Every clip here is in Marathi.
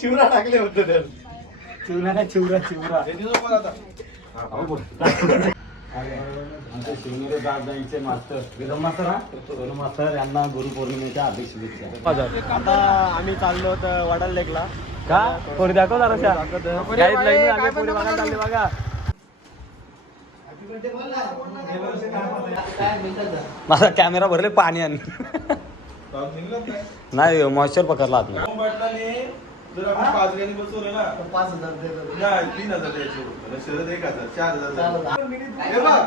चिवरा टाकले होते तर चिवरा नाही चिवरा चिवरा शिवनेरी दादांचे मास्तर विक्रम मास्तर सोनू मास्तर यांना गुरुपौर्णिमेच्या हार्दिक शुभेच्छा. आता आम्ही चाललो होतो वडाल लेकला का पोरी दाखव जराशा गाईत लागली आम्ही पोरी बघायला चालले बघा. माझा कॅमेरा भरले पाणी आणि नाही मॉइश्चर पकडला आत जर आपण 5 गाणी बसवलं ना 5,000 नाही 3,000 द्यायचे होते शरद 1,000 4,000 हे बघ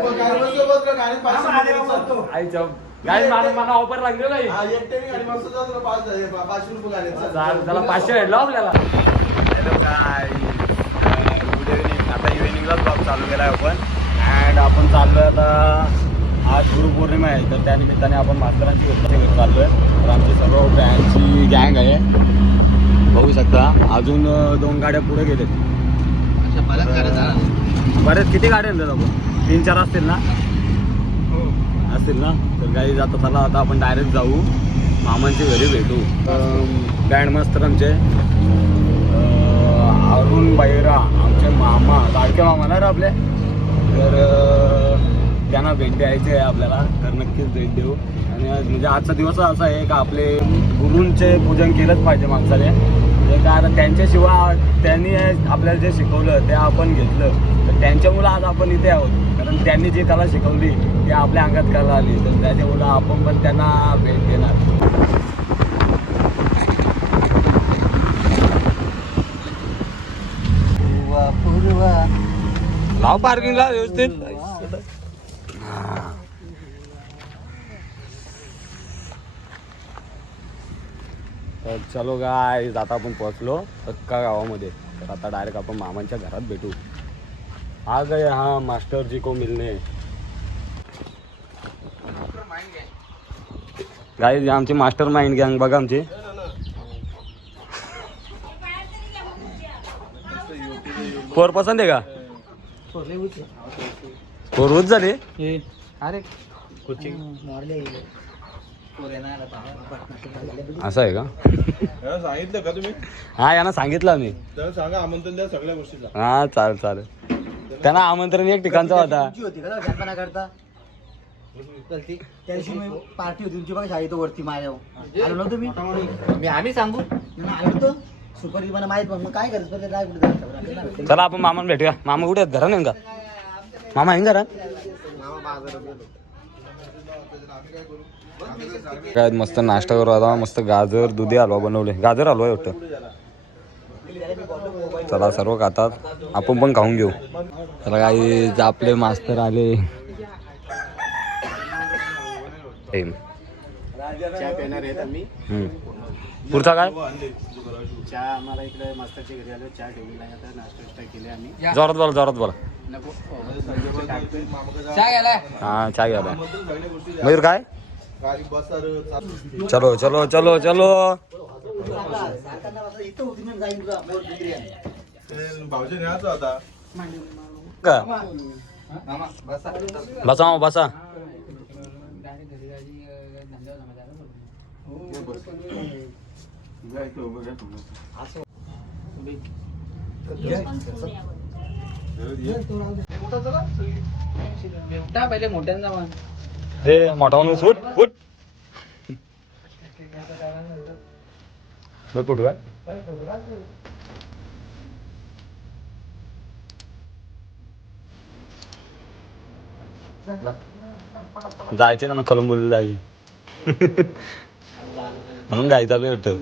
तू काय बसवत गाडी 500 आईच्या गाई मला ऑफर लागली नाही. हा एकट्याने गाडी बसवत तर 500 रुपये गाडी त्याला 500 हेडला आपल्याला. Hello guy good evening. आता इव्हिनिंगला ब्लॉग चालू केला आहे आपण अँड आपण चाललोय आता आज गुरुपौर्णिमा आहे तर त्यानिमित्ताने आपण मास्तरांची भेट चाललोय. तर आमची सर्व बँडची गँग आहे बघू शकता. अजून 2 गाड्या पुढे गेलेत. बरेच किती गाड्या आणतात आपण 3-4 असतील ना असतील ना. तर गाडी जाता चला आता आपण डायरेक्ट जाऊ मामांच्या घरी भेटू. बँड मास्तर आमचे अरुण बैरा आमचे मामा लाडके मामा ना रे आपले. तर त्यांना भेट द्यायची आहे आपल्याला तर नक्कीच भेट देऊ. आणि म्हणजे आजचा दिवस असा आहे का आपले गुरूंचे पूजन केलंच पाहिजे माणसाने. कारण त्यांच्याशिवाय त्यांनी आपल्याला जे शिकवलं ते आपण घेतलं तर त्यांच्यामुळं आज आपण इथे आहोत. कारण त्यांनी जी कला शिकवली ती आपल्या अंगात कला आली तर त्याच्यामुळं आपण पण त्यांना भेट देणार. लाव पार्किंगला व्यवस्थित. तर चलो गाईज आता आपण पोहोचलो अक्का गावामध्ये. तर आता डायरेक्ट आपण मामांच्या घरात भेटू. आ गए हाँ मास्टर जी को मिलने. गाईज आमची मास्टर माइंड गँग बघा आमची. पोर पसंत आहे का पोर रोज झाले. अरे असं आहे का सांगितलं का तुम्ही. हा यांना सांगितलं आम्ही. तर सांगा आमंत्रण द्या सगळ्या गोष्टीला. हा चालेल चालेल. त्यांना आमंत्रण एक ठिकाणचा होता. पार्टी होती तुमची बघा शाळेत वरती माझ्या आलो नव्हतो मी आम्ही सांगू आलो तो सुपारी मला माहित मग काय करायचं. चला आपण मामा भेटूया. मामा कुठे आहेत घरा नाही का मामा आहे घरात. काय मस्त नाश्ता करू आता. मस्त गाजर दुधी हलवा बनवले. गाजर हलवा वाटतं. चला सर्व खातात आपण पण खाऊन घेऊ. चला काही आपले मास्तर आले. पुढचा काय चहा आम्हाला इकडे मास्तरच्या घरी आलो चहा ठेवलेला आहे. आता नाश्ता केले आम्ही. जोरात बोला जोरात बोला. चहा गेलाय हा चहा घ्यायला. मयूर काय चलो चलो चलो चलो. भाऊजी न्यायचं आता का बसा मग बसा. पहिले मोठ्यांना हे मोठा माणूस उठ उठ. कुठं काय जायचे ना कलंबोलीला जायचे म्हणून जायचं वाटतं.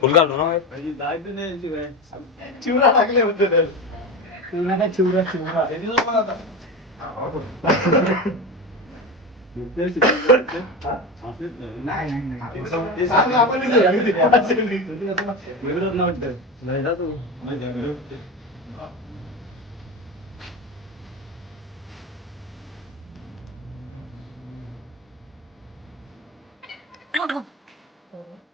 फुल घालू ना चिवरा टाकले होते तर चिवरा चिवरा चिवरा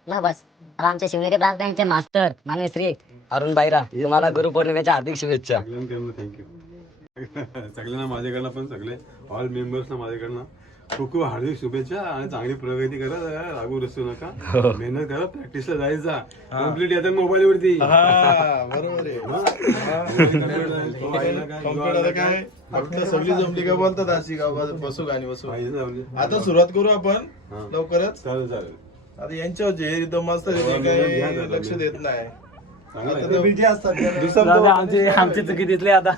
ना बस. आता आमच्या शिवनेरी ब्रांच बँकचे मास्टर माननीय श्री अरुण बाईरा तुम्हाला गुरुपौर्णिमेच्या हार्दिक शुभेच्छा. थँक्यू. सगळ्यांना माझ्याकडनं पण सगळे ऑल मेंबर्सना माझ्याकडनं खूप खूप हार्दिक शुभेच्छा आणि चांगली प्रगती करा. लागू रसू नका, मेहनत करा, प्रॅक्टिसला जायचा. कम्प्लीट येतात मोबाईल वरती. बरोबर आहे. कम्प्युटर काय फक्त सगळी जमली का बोलतात अशी का बसू गाणी बसू. आता सुरुवात करू आपण लवकरच. चालेल चालेल. आता यांच्यावर जे एकदम मस्त काही लक्ष देत नाही. आमची चुकी दिसली आता.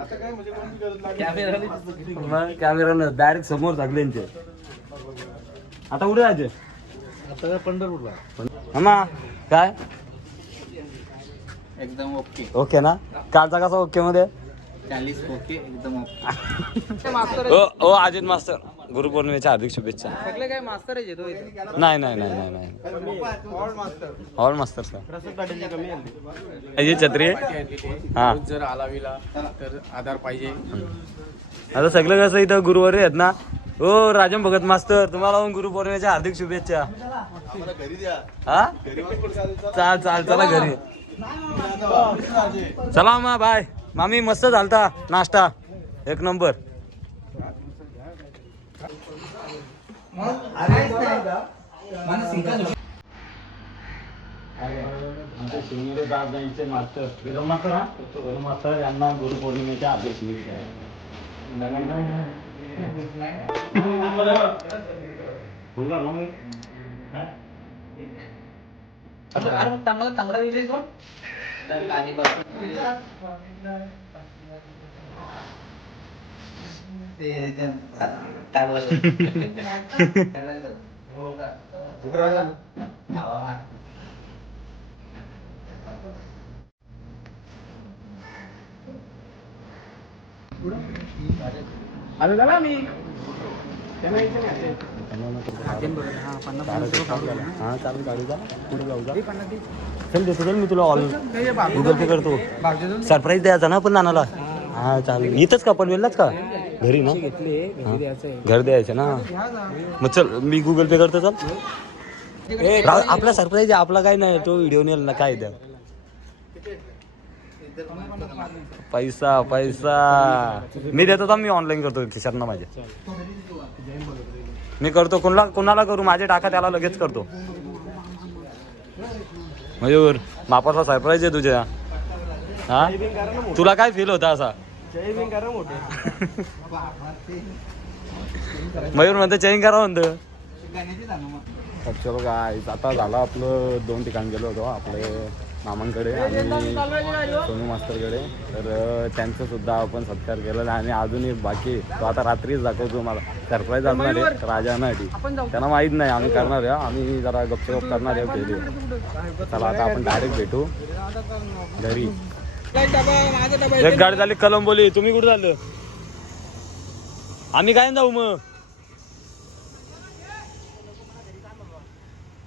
आता काय म्हणजे कोणती गरज लागली? मग कॅमेरा डायरेक्ट समोर टाकले त्यांचे. आता कुठे जायचे? आता पंढरपूरला. अम्मा काय एकदम ओके. ओके ना? कालचा कसा ओके मध्ये? 40 ओके एकदम ओके. ओ अजित मास्तर गुरुपौर्णिमेच्या हार्दिक शुभेच्छा. सगळे काय मास्तर आहे तो? नाही नाही नाही नाही नाही ऑल मास्तर सर. ही छत्री हा जर आलावीला तर आधार पाहिजे. आता सगळं कसं इथं गुरुवारी आहेत ना. हो राजन भगत मास्तर तुम्हाला गुरुपौर्णिमेच्या हार्दिक शुभेच्छा. घरी द्या. हा चाल चाल चला घरी. चला मा बाय. मामी मस्त झालता नाश्ता एक नंबर. शिवनेरी बँकचे मास्तर यांना गुरुपौर्णिमेच्या हार्दिक शुभेच्छा. चांगला दिले कोण? आलो झाला मी. हा चालेल गाडी जा पुढे जाऊ जा. चल देतो चल मी तुला ऑल गुगल पे करतो. सरप्राईज द्यायचा ना पण नानाला. हा चालेल. इथंच का पनवेललाच का? घरी ना घर द्यायचं ना. मग चल मी गुगल पे करतो. चल आपला सरप्राईज आहे. आपला काय नाही तो व्हिडिओ नेल ना काय द्या. पैसा पैसा मी देतो. मी ऑनलाईन करतो खिशात ना माझ्या. मी करतो. कोणाला करू? माझे टाका त्याला लगेच करतो. मयूर मापाचा सरप्राईज आहे तुझ्या. हा तुला काय फील होता असा? मयूर म्हणतो चेंज करा म्हणतो. चलो काय आता झालं आपलं 2 ठिकाणी गेलो होतो. आपले मामांकडे आणि सोनू मास्तरकडे. तर त्यांचं सुद्धा आपण सत्कार केलेला आणि अजूनही बाकी तो आता रात्रीच दाखवतो मला. सरप्राईज असणार आहे राजासाठी. त्यांना माहीत नाही आम्ही करणार आहे. आम्ही जरा गपचूप करणार आहे पहिले. चला आता आपण डायरेक्ट भेटू घरी. एक गाडी झाली कलंबोली. तुम्ही कुठे झालं? आम्ही काय जाऊ मग?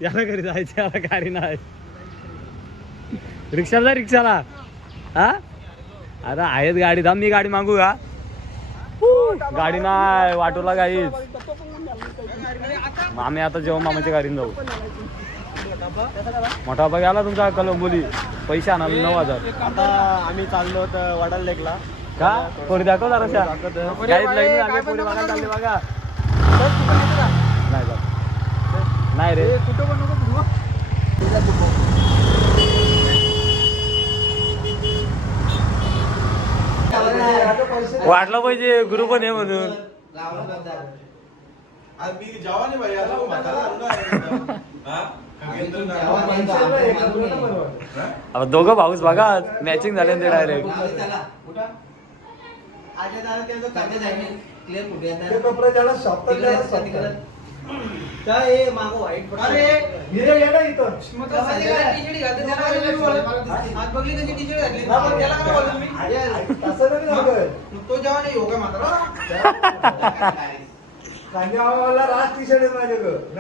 याला घरी जायचं. याला गाडी नाही. रिक्षाला रिक्षाला. हा आता आहेत गाडी. थांब मी गाडी मागू का? गाडी नाही वाटोला काहीच. आम्ही आता जेव्हा मामाच्या गाडीने जाऊ. मोठा बघ आला तुमचा कलंबोली. पैसे आणाले 9,000. आता आम्ही चाललो होतो वडाल लेकला. का पोरी दाखव जरा. काहीच लाईन झाली. पोरी बघायला चालली बघा. नाही जात. नाही रे कुठं पण नको. वाटलं पाहिजे गुरु पण आहे म्हणून. मी जवानी भाई आता म्हातारा. आता दोघं भाऊच बघा मॅचिंग झाले ते डायरेक्ट. तो जेव्हा नाही योगा मात्र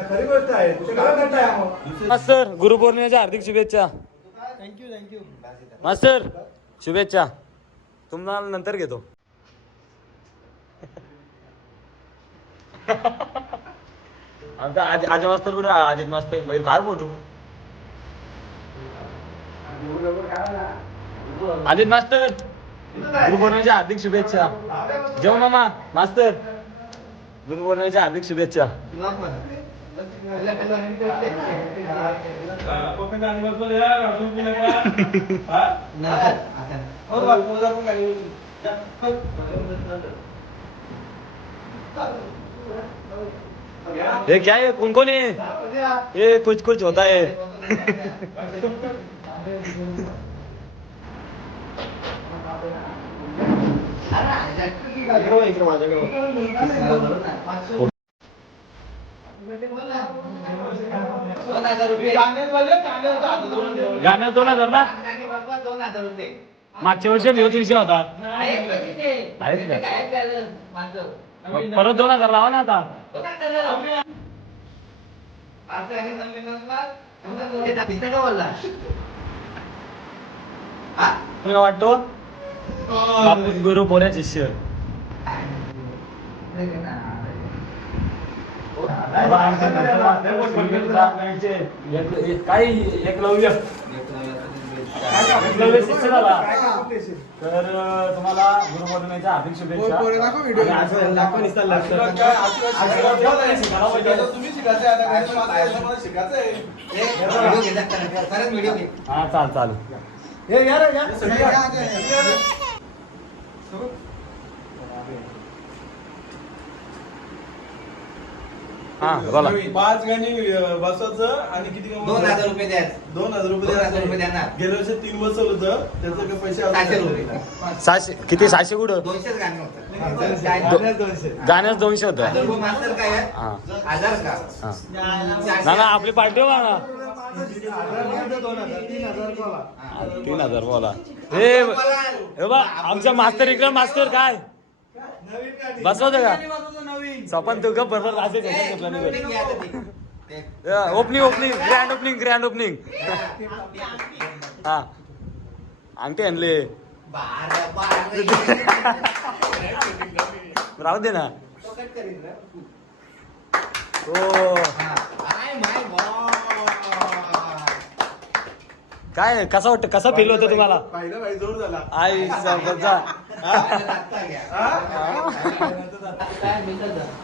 खरी गोष्ट आहे. मास्तर गुरुपौर्णिमेच्या हार्दिक शुभेच्छा. थँक्यू. मास्तर शुभेच्छा. तुम्हाला नंतर घेतो. आता आज मास्तर कुठे अजित मास्तर बैल फार फोटो अजित मास्तर गुरुपौर्णिमेच्या हार्दिक शुभेच्छा. जेव मामा मास्तर गुरुपौर्णिमेच्या हार्दिक शुभेच्छा. ये क्या है कौन है ये कुछ होता है. गाण्यात 2000 ना मागच्या वर्षी 300 होता. आहेत का? परत 2000 लावा ना आता. तुला वाटतो गुरु पोऱ्या शिष्य काय एकलव्य शिष्य झाला तर तुम्हाला गुरुपौर्णिमेच्या हार्दिक शुभेच्छा. तुम्ही शिकायचं आता शिकायचंय. हा चालू हा बोला. 5 गाणी बसवायचं आणि किती 2000 रुपये द्यायचे. 2000 रुपये 2000 रुपये देणार. गेल्या वर्षी 3 बसवलं होतं त्याचं काही पैसे 700 रुपये. 600 किती 600 कुठं 200 गाणं होतं. गाण्याच 200 होतं. 1000 रुपये मास्तर काय आहे? हा 1000 का? ना ना आपली पार्टी हो ना 3000 बोला. हे बा आमच्या मास्तर इकडे मास्तर काय बसवत का सपन तू का बरोबर ओपनिंग ग्रँड ओपनिंग हा अंगठी आणले राहू दे ना. हो काय कसं वाटतं कसं फील होतं तुम्हाला. पाहिलं भाई जोर झाला. आई समजा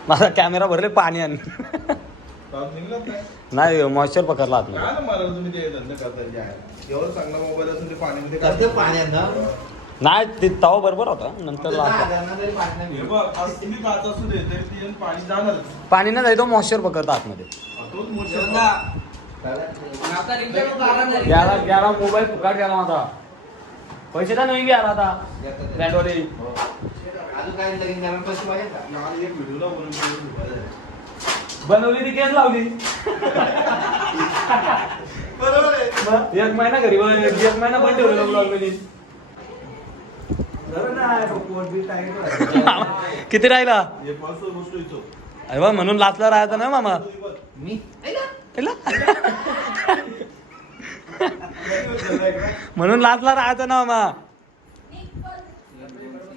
माझा कॅमेरा भरले पाणी आणि पाऊस निघलाच नाही. नाही मॉइश्चर पकडला आत काय ना मला तुम्ही ते धंदे करता जे आहे. एवढं चांगला मोबाईल असून ते पाण्यामध्ये तर ते पाण्यानं नाही ते तवा बरोबर होता नंतर 10,000 जरी पाणी नाही हे मिळलं. बघ, आज तुम्ही पाच असू दे तरी ती पाणी जाणार. पाणी ना जायतो मॉइश्चर पकडता आतमध्ये. तोच मोठा ग्यारा मोबाईल फुकाट गेला माझा पैसे तर नाही गेला आता ब्रँडवाले अजून काय लगीन करायला पैसे पाहिजे का? मला एक व्हिडिओला बनवून बनवली ती केस लावली. बरोबर आहे. एक महिना घरी एक महिना बंद ठेवलेला ब्लॉग किती राहिला हे पाच गोष्ट येतो. अरे वा म्हणून लाचला राहायचा ना मामा. मी म्हणून लाचला राहायचा ना मामा.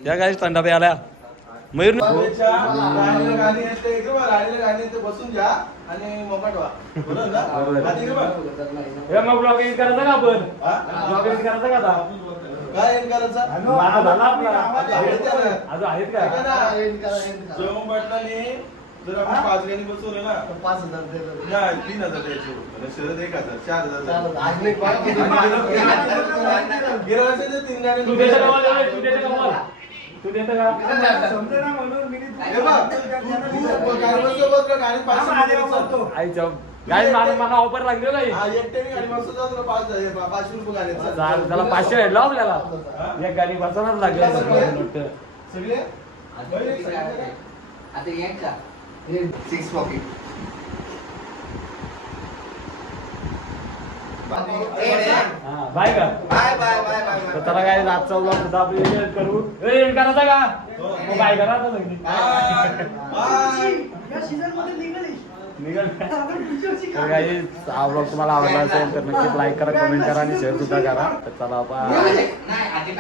या काही थंडा प्यायला मयूर राहिलेलं गाणी येते एकदम राहिलेलं गाणी येते बसून घ्या आणि मोकाट व्हा. बरोबर ना? आधी का बघ. मग ब्लॉग एडिट करायचं का आपण हा? ब्लॉग एडिट करायचं का आता काय एंड करायचं? आता झाला आपला आता अजून आहेत का ऐका ना, जेवण पाटलाने जर आपण 5 गाणी बसवलं ना 5,000 देतो. नाही 3,000 द्यायचे होते. शरद 1,000 4,000 चालेल. आज मी पाच किती गेल्या वर्षी ते 3 गाणी तू देतं का मला? तू देतं का मला? तू देतं का हे बघ, तू काय बसवत का गाणी 500 बसवतो. आईच्या गाडी मला ऑफर लागली हो काही हा, एकट्याने गाणी बसवतो तुला 500 रुपये गाण्याचं. त्याला 500 भेटला आपल्याला एक गाडी बसवणार लागेल सगळे आता एक का? 6 पॉकेट. बाय का बाय बाय बाय बाय तर त्याला काय आजचा ब्लॉग सुद्धा आपली एडिट करू एडिट करायचा का मग काय करा आता सगळी निघाल तर काही हा ब्लॉग तुम्हाला आवडला असेल तर नक्कीच लाईक करा कमेंट करा आणि शेअर सुद्धा करा तर चला नाही आधी